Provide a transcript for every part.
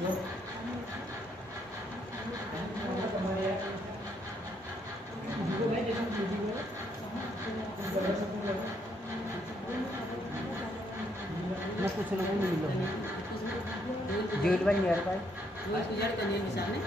मैं कुछ लोगों में मिलो जेल बन यार भाई यार करनी है निशान ने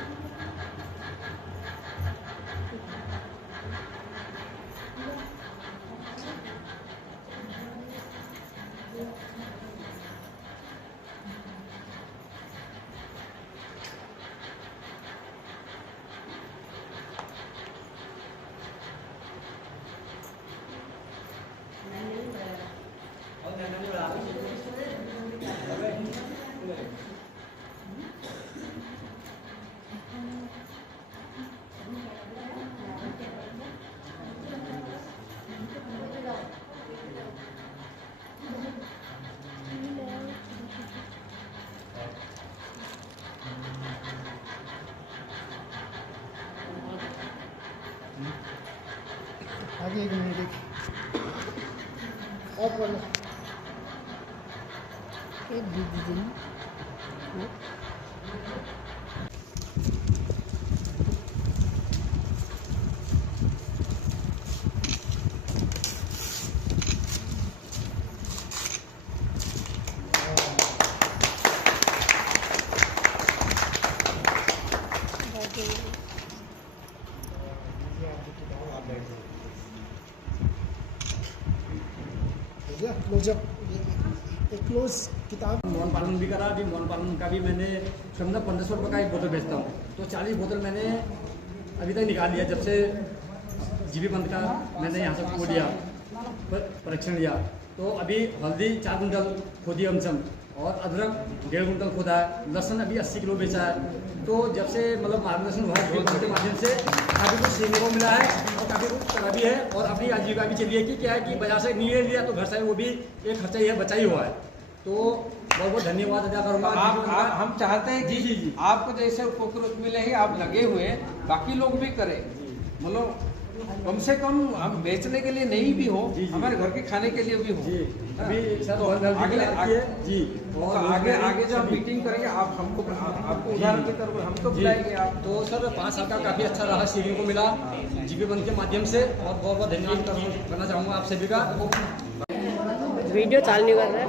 आगे एक मिनट और बोलो एक दीदी दिन क्लोज किताब मौन पालन भी करा। अभी मौन पालन का भी मैंने समझा 1500 रुपये का एक बोतल बेचता हूँ, तो 40 बोतल मैंने अभी तक निकाल लिया। जब से जीबी बंद का मैंने यहाँ से खो दिया परीक्षण लिया, तो अभी हल्दी 4 कुंटल खो दी हमसम, और अदरक 1.5 कुंटल खोदा है। लहसुन अभी 80 किलो बेचा है। तो जब से मतलब मार्गदर्शन हुआ है के माध्यम से काफ़ी कुछ सीखने को मिला है और काफ़ी कुछ करा भी है, और अपनी आजीविका भी चली है कि क्या है कि बाजार से नहीं लिया तो घर से वो भी एक खर्चा ही है, बचा ही हुआ है। तो बहुत बहुत धन्यवाद अदा करूँगा। हम चाहते हैं कि जी आपको जैसे उपकृत मिले ही आप लगे हुए, बाकी लोग भी करें। मतलब कम से कम हम बेचने के लिए नहीं भी हो, हमारे घर के खाने के लिए भी हो। अभी सर तो आगे जो हम मीटिंग करेंगे आप हमको आपको उदाहरण के तौर पर हम तो बुलाएंगे आप। तो सर 5 साल का काफ़ी अच्छा रहा, सीखने को मिला जीबी बंद के माध्यम से, और बहुत बहुत धन्यवाद करना चाहूँगा आप सभी का। वीडियो चालू नहीं कर रहा है।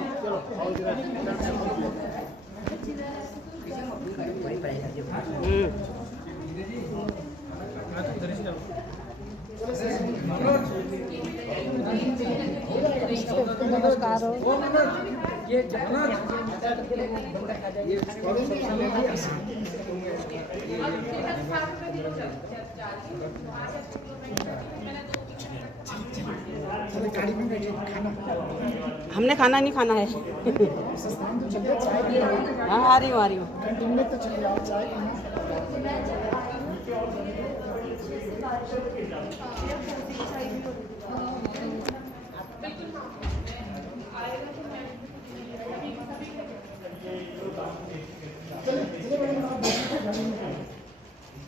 नमस्कार हो ये गाड़ी में बैठे खाना हमने खाना नहीं खाना है। हाँ आ रही हूँ कैंटीन में तो चले जाओ चाय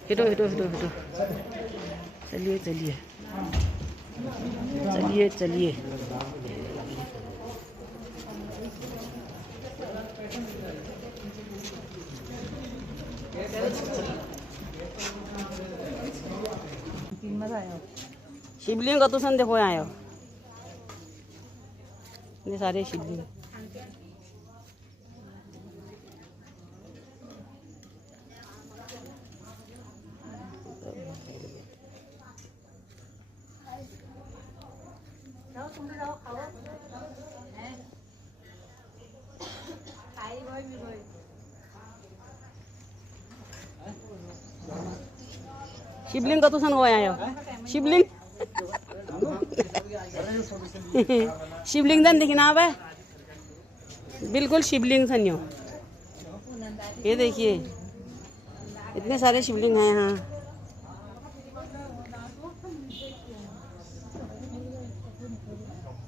हिटो हिटो हिटो हिटो चलिए चलिए चलिए चलिए। शिवलिंग का तो सन देखो आयो ये सारे शिवलिंग। शिवलिंग का तो सन हुआ आयो शिवलिंग शिवलिंग दन देखना अब बिल्कुल शिवलिंग सन यो। ये देखिए इतने सारे शिवलिंग हैं यहाँ।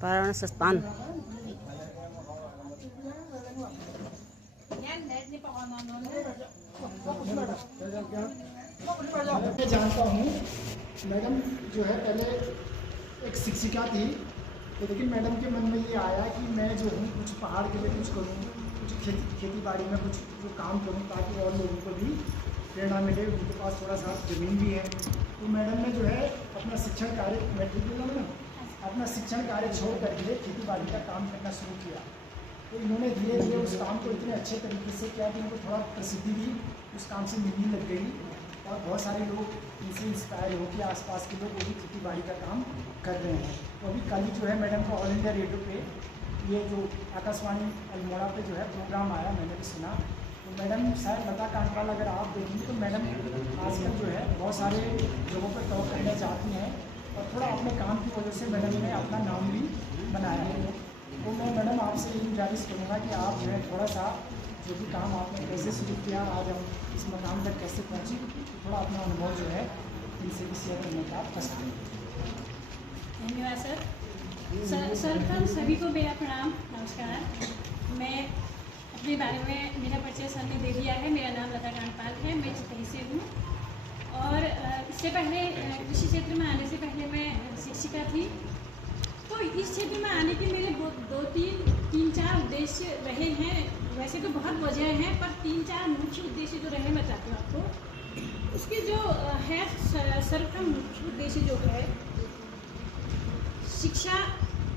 पारायण स्थान मैं जानता हूँ मैडम जो है पहले एक शिक्षिका थी, तो लेकिन मैडम के मन में ये आया कि मैं जो हूँ कुछ पहाड़ के लिए कुछ करूँ, कुछ कुछ खेती बाड़ी में कुछ जो काम करूँ ताकि और लोगों को भी प्रेरणा मिले, उनके पास थोड़ा सा ज़मीन भी है। तो मैडम ने जो है अपना शिक्षण कार्य अपना शिक्षण कार्य छोड़ करके खेती बाड़ी का काम करना शुरू किया। तो इन्होंने धीरे धीरे उस काम को इतने अच्छे तरीके से किया कि इनको थोड़ा प्रसिद्धि भी उस काम से मिलने लग गई और बहुत सारे लोग इनसे इंस्पायर हो कि आसपास के लोग वो भी खेती बाड़ी का काम कर रहे हैं। तो अभी कल जो है मैडम का ऑल इंडिया रेडियो पे ये जो आकाशवाणी अल्मोड़ा पे जो है प्रोग्राम आया, मैंने भी सुना। तो मैडम शायद लता कांडपाल अगर आप देखेंगे तो मैडम आजकल जो है बहुत सारे जगहों पर टॉप करना चाहती हैं और थोड़ा अपने काम की वजह से मैडम ने अपना नाम भी बनाया है। तो मैं मैडम आपसे ये गुजारिश करूँगा कि आप जो है थोड़ा सा जो भी काम आपने कैसे शुरू किया, आज हम इस मकाम तक कैसे पहुँची, थोड़ा अपना अनुभव जो है इनसे भी शेयर करने का पसंद है। धन्यवाद सर। सर्वप्रथम सभी को मेरा प्रणाम, नमस्कार। मैं अपने बारे में मेरा परिचय सर ने दे दिया है। मेरा नाम लता कांडपाल है, मैं चितही से हूँ और इससे पहले कृषि क्षेत्र में आने से पहले मैं शिक्षिका थी। तो इस क्षेत्र में आने के मेरे तीन चार उद्देश्य रहे हैं। वैसे तो बहुत वजह हैं पर 3-4 मुख्य उद्देश्य जो रहे मैं चाहती हूँ आपको उसके जो है सर्वप्रथम मुख्य उद्देश्य जो है शिक्षा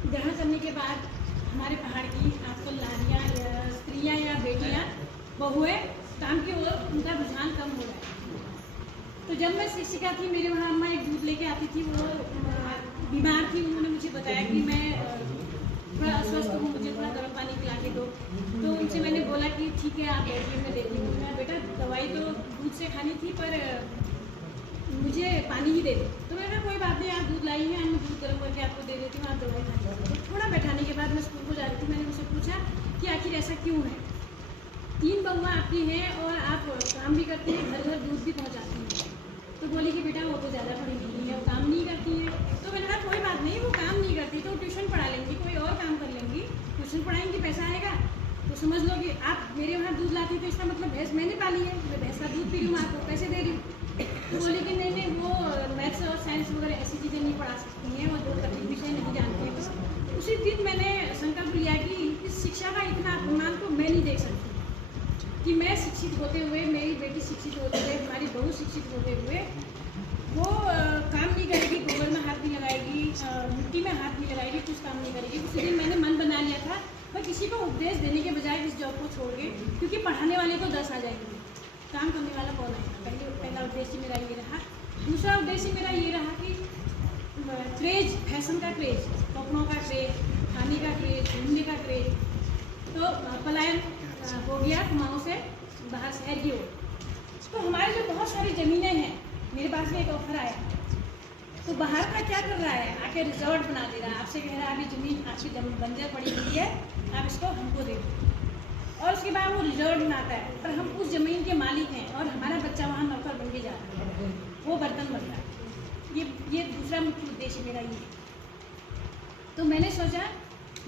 ग्रहण करने के बाद हमारे पहाड़ की आजकल नारियाँ या स्त्रियाँ या बेटियाँ बहुएँ काम की ओर उनका रुझान कम हो रहा है। तो जब मैं शिक्षिका थी मेरे वहाँ अम्मा एक दूध लेके आती थी, वो बीमार थी। उन्होंने मुझे बताया कि मैं थोड़ा अस्वस्थ हूँ, मुझे थोड़ा गर्म पानी पिला के दो। तो उनसे मैंने बोला कि ठीक है आप बैठिए मैं देती हूँ। मैं बेटा दवाई तो दूध से खानी थी पर मुझे पानी ही दे दो। तो मैंने कहा कोई बात नहीं, आप दूध लाई हैं, मैं दूध गर्म करके आपको दे देती हूँ, आप दवाई खा लीजिए। थोड़ा बैठाने के बाद मैं स्कूल को जा रही थी, मैंने उनसे पूछा कि आखिर ऐसा क्यों है, 3 बहुआँ आपकी हैं और आप काम भी करती हैं, घर घर दूध भी पहुँचाती हैं। तो बोली कि बेटा वो तो ज़्यादा पढ़ी लिखी है, वो काम नहीं करती है। तो मैंने कहा कोई बात नहीं, वो काम नहीं करती तो ट्यूशन पढ़ा लेंगी, कोई और काम कर लेंगी, ट्यूशन पढ़ाएंगी पैसा आएगा। तो समझ लो कि आप मेरे वहाँ दूध लाती तो इसका मतलब भैंस मैंने पाली है, मैं भैंस का दूध पी रही हूँ, आपको पैसे दे रही हूँ। तो बोली कि नहीं वो मैथ्स और साइंस वगैरह ऐसी चीज़ें नहीं पढ़ा सकती हैं और जो कठिन विषय नहीं जानती हैं। तो उसी दिन मैंने संकल्प लिया कि इस शिक्षा का इतना अपमान तो मैं नहीं देख सकती कि मैं शिक्षित होते हुए, मेरी बेटी शिक्षित होते हुए, हमारी बहू शिक्षित होते हुए वो काम नहीं करेगी, गोबर में हाथ नहीं लगाएगी, मिट्टी में हाथ नहीं लगाएगी, कुछ काम नहीं करेगी। उसी दिन मैंने मन बना लिया था मैं किसी को उपदेश देने के बजाय इस जॉब को छोड़ के, क्योंकि पढ़ाने वाले तो 10 आ जाएंगे, काम करने वाला कौन है। पहला उद्देश्य मेरा ये रहा। दूसरा उद्देश्य मेरा ये रहा कि क्रेज, फैशन का क्रेज, कपड़ों का क्रेज, खाने का क्रेज, घूमने का क्रेज, तो पलायन हो गया कुमाऊँ से बाहर शहर की ओर। तो हमारे जो बहुत सारी ज़मीनें हैं, मेरे पास में एक ऑफर आया तो बाहर का क्या कर रहा है, आके रिजॉर्ट बना दे रहा है, आपसे कह रहा है अभी ज़मीन आपकी बंजर पड़ी हुई है, आप इसको हमको दे दो। और उसके बाद वो रिजॉर्ट बनाता है पर हम उस ज़मीन के मालिक हैं और हमारा बच्चा वहाँ नौकर बन के जा रहा है, वो बर्तन बन रहा है। ये दूसरा मुख्य उद्देश्य मेरा ये है। तो मैंने सोचा,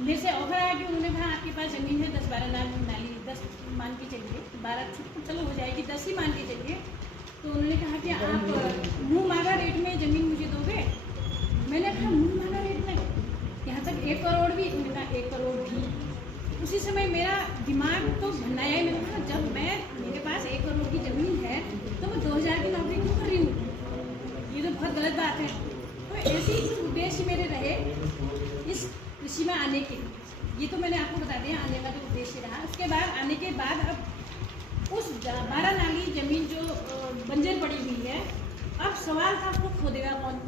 मेरे से ऑफर आया कि उन्होंने कहा आपके पास ज़मीन है 10-12 नाली, 10 मान के चलिए, 12 चलो हो जाएगी, 10 ही मान के चलिए। तो उन्होंने कहा कि आप मुँह मांगा रेट में ज़मीन मुझे दोगे। मैंने कहा मुँह मांगा रेट में, यहाँ तक 1 करोड़ भी, उन्होंने कहा 1 करोड़ भी। उसी समय मेरा दिमाग तो भन्नाया ही। मैंने कहा जब मेरे पास 1 करोड़ की ज़मीन है तो मैं 2000 की नौकरी क्यों कर रही हूँ, ये तो बहुत गलत बात है। तो ऐसे ही कुछ उद्देश्य मेरे रहे इस कृषि में आने के। ये तो मैंने आपको बता दिया आने का जो उद्देश्य रहा। उसके बाद आने के बाद अब उस 12 नाली ज़मीन जो बंजर पड़ी हुई है, अब सवाल था उसको खोदेगा कौन।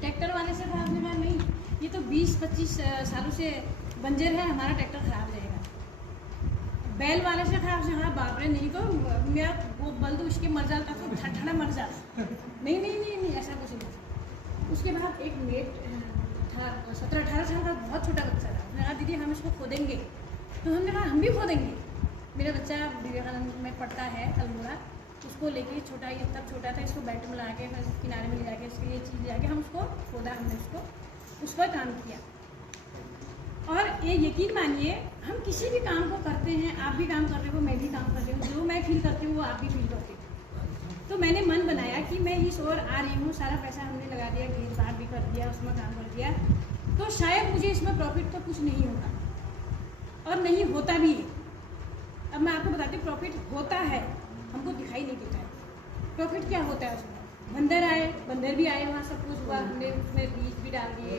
ट्रैक्टर वाले से था, आपने कहा नहीं ये तो 20-25 सालों से बंजर है, हमारा ट्रैक्टर खराब हो जाएगा। बैल वाले से था, आपसे हाँ बाप रे नहीं तो मेरा वो बल तो इसके मर जाता तो ठंडा मर जाता। नहीं ऐसा कुछ नहीं। उसके बाद एक मेट था 17-18 साल का, बहुत छोटा बच्चा था। उसने कहा दीदी हम इसको खोदेंगे। तो हमने कहा हम भी खोदेंगे। मेरा बच्चा विवेकानंद में पढ़ता है अल्मोड़ा, उसको लेके छोटा, ये तब छोटा था, इसको बेल्ट में लगा के फिर किनारे में ले जाके इसके लिए चीज़ ले जाके हम उसको खोदा, हमने उसको उस पर काम किया। और ये यकीन मानिए हम किसी भी काम को करते हैं, आप भी काम कर रहे हो, मैं भी काम कर रही हूँ, जो मैं फील करती हूँ वो आप भी फील करते हो। तो मैंने मन बनाया कि मैं इस ओर आ रही हूँ, सारा पैसा हमने लगा दिया, घेर बाहर भी कर दिया, उसमें काम कर दिया, तो शायद मुझे इसमें प्रॉफिट तो कुछ नहीं होगा और नहीं होता भी है। अब मैं आपको बताती हूँ प्रॉफिट होता है, हमको दिखाई नहीं देता है प्रॉफिट क्या होता है उसमें। बंदर आए, बंदर भी आए, वहाँ सब कुछ हुआ, हमने उसमें बीज भी डाल दिए,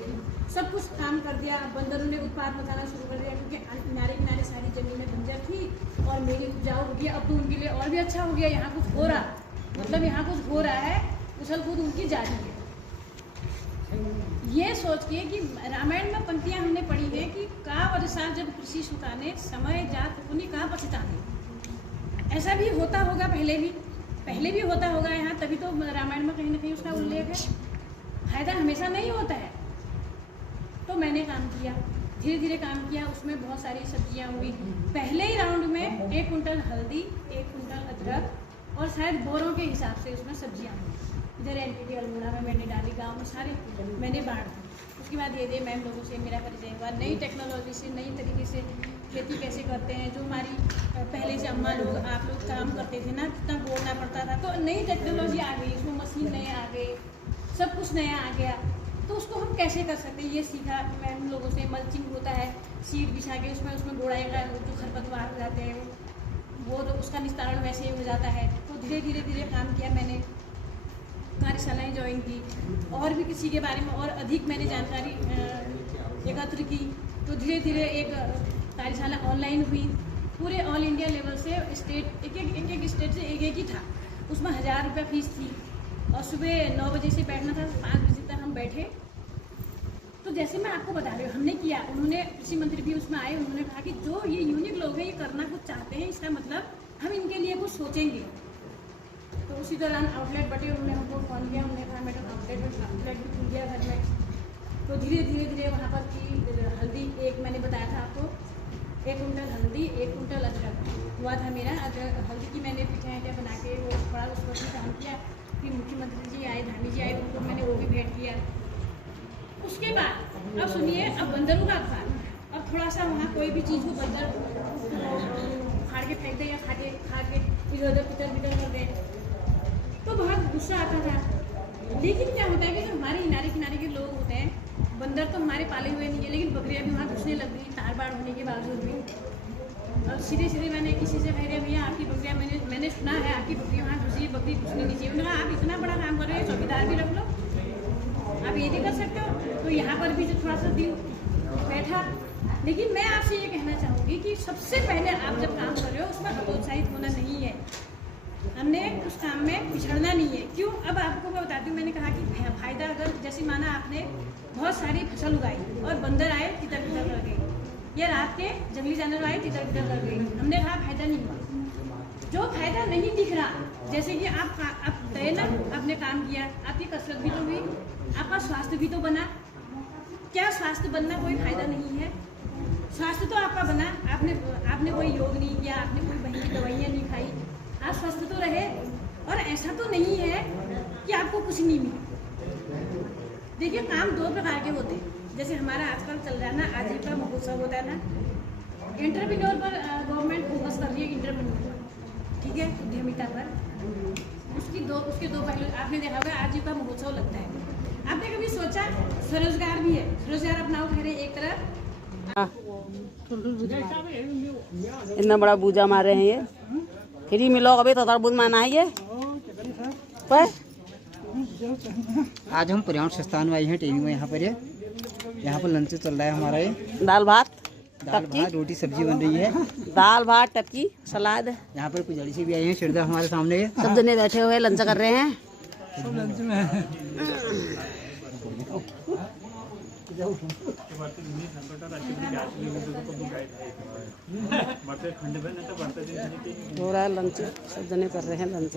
सब कुछ काम कर दिया। बंदरों ने उत्पाद मचाना शुरू कर दिया क्योंकि किनारे किनारे सारी ज़मीनें बंजर थी और मेरी उपजाऊ हो गया। अब तो उनके लिए और भी अच्छा हो गया, यहाँ कुछ हो रहा, मतलब यहाँ कुछ हो रहा है, उछल कूद उनकी जारी है। ये सोच के कि रामायण में पंक्तियाँ हमने पढ़ी है कि का वर्षा जब कृषि सुखाने समय जात उन्हीं कहाँ पछताने। ऐसा भी होता होगा, पहले भी होता होगा यहाँ, तभी तो रामायण में कहीं ना कहीं उसका उल्लेख है। फायदा हमेशा नहीं होता है। तो मैंने काम किया, धीरे धीरे काम किया, उसमें बहुत सारी सब्जियाँ हुई। पहले ही राउंड में 1 कुंटल हल्दी, 1 कुंटल अदरक और शायद बोरों के हिसाब से उसमें सब्जियाँ हुई। इधर एनपीटी अल्मोड़ा में मैंने डाली, गाँव में सारे मैंने बांट दी। उसके बाद ये मैम लोगों से मेरा परिचय हुआ, नई टेक्नोलॉजी से, नई तरीके से खेती कैसे करते हैं। जो हमारी पहले से अम्मा लोग, आप लोग काम करते थे ना, कितना बोलना पड़ता था, तो नई टेक्नोलॉजी आ गई, उसमें मशीन नए आ गए, सब कुछ नया आ गया। तो उसको हम कैसे कर सकते हैं, ये सीखा मैम लोगों से। मल्चिंग होता है, सीड बिछा के उसमें गोड़ाई का जो खरपतवार हो जाते हैं वो तो उसका निस्तारण वैसे ही हो जाता है। तो धीरे धीरे काम किया मैंने, कार्यशालाएँ ज्वाइन की और भी किसी के बारे में और अधिक मैंने जानकारी एकत्र की। तो धीरे धीरे एक कार्यशाला ऑनलाइन हुई, पूरे ऑल इंडिया लेवल से। स्टेट एक स्टेट से एक ही था, उसमें 1000 रुपये फीस थी और सुबह 9 बजे से बैठना था, 5 बजे तक हम बैठे। तो जैसे मैं आपको बता रही हूँ, हमने किया, उन्होंने कृषि मंत्री भी उसमें आए, उन्होंने कहा कि जो ये यूनिक लोग हैं ये करना कुछ चाहते हैं, इसका मतलब हम इनके लिए कुछ सोचेंगे। तो उसी दौरान आउटलेट बटे, उन्होंने हमको फ़ोन किया, उन्होंने कहा मैडम आउटलेट भी खुल गया घर में। तो धीरे धीरे वहाँ पर की हल्दी, एक मैंने बताया था आपको, 1 कुंटल हल्दी, 1 कुंटल अदरक हुआ था मेरा। हल्दी की मैंने पिठाई बना के वो थोड़ा उस पर भी काम किया। फिर मुख्यमंत्री जी आए, धामी जी आए, उनको मैंने वो भी भेंट किया। उसके बाद अब सुनिए, अब बंदरों का अवसाद। अब थोड़ा सा वहाँ कोई भी चीज़ को बंदर फाड़ के फेंक दे या खा के इधर उधर पिटर कर दे तो बहुत गुस्सा आता था। लेकिन क्या होता है कि जो हमारे किनारे के लोग होते हैं, बंदर तो हमारे पाले हुए नहीं है, लेकिन बकरियाँ भी वहाँ घुसने लग गई, तार बाड़ होने के बावजूद भी। और सीधे मैंने किसी से कह रहे भैया आपकी बकरियाँ, मैंने सुना है आपकी बकरी वहाँ घुसी, बकरी घुसनी नहीं चाहिए। उन्होंने कहा आप इतना बड़ा काम कर रहे हो, चौकीदार भी रख लो, आप ये नहीं कर सकते हो। तो यहाँ पर भी जो थोड़ा सा दिल बैठा। लेकिन मैं आपसे ये कहना चाहूँगी कि सबसे पहले आप जब काम कर रहे हो उसमें हतोत्साहित होना नहीं है। हमने उस काम में पिछड़ना नहीं है। क्यों? अब आपको मैं बताती हूँ। मैंने कहा कि फायदा, अगर जैसे माना आपने बहुत सारी फसल उगाई और बंदर आए, तितर बितर कर गए, या रात के जंगली जानवर आए, तितर बितर कर गए, हमने कहा फायदा नहीं हुआ। जो फायदा नहीं दिख रहा, जैसे कि आप तय ना, आपने काम किया, आपकी कसरत भी तो हुई, आपका स्वास्थ्य भी तो बना। क्या स्वास्थ्य बनना कोई फायदा नहीं है? स्वास्थ्य तो आपका बना, आपने कोई योग नहीं किया, आपने कोई बहन की दवाइयाँ नहीं खाई, आप स्वस्थ तो रहे। और ऐसा तो नहीं है कि आपको कुछ नहीं मिला। देखिए, काम 2 प्रकार के होते हैं। जैसे हमारा आजकल चल रहा है ना, आजीविका महोत्सव होता है ना, एंटरप्रेन्योर पर गवर्नमेंट फोकस कर रही है, एंटरप्रेन्योर, ठीक है, उद्यमिता पर। उसके दो पहलू आपने देखा होगा। आजीविका महोत्सव लगता है, आपने कभी सोचा स्वरोजगार भी है, स्वरोजगार अपनाओ, ठहरे एक तरफ। इतना बड़ा बूजा मारे हैं ये, फ्री में लोग अभी तो तरबूज माना है ये पर। आज हम पर्यावरण संस्थान में आए हैं ट्रेनिंग में। यहाँ पर लंच चल रहा है हमारा। ये दाल भात, रोटी सब्जी बन रही है, दाल भात टपकी सलाद। यहाँ पर कुछ जड़ी से भी आई हैं, शिरदा हमारे सामने। सब जने बैठे हुए लंच कर रहे हैं। लंच में हो रहा है लंच, सब जने कर रहे हैं लंच।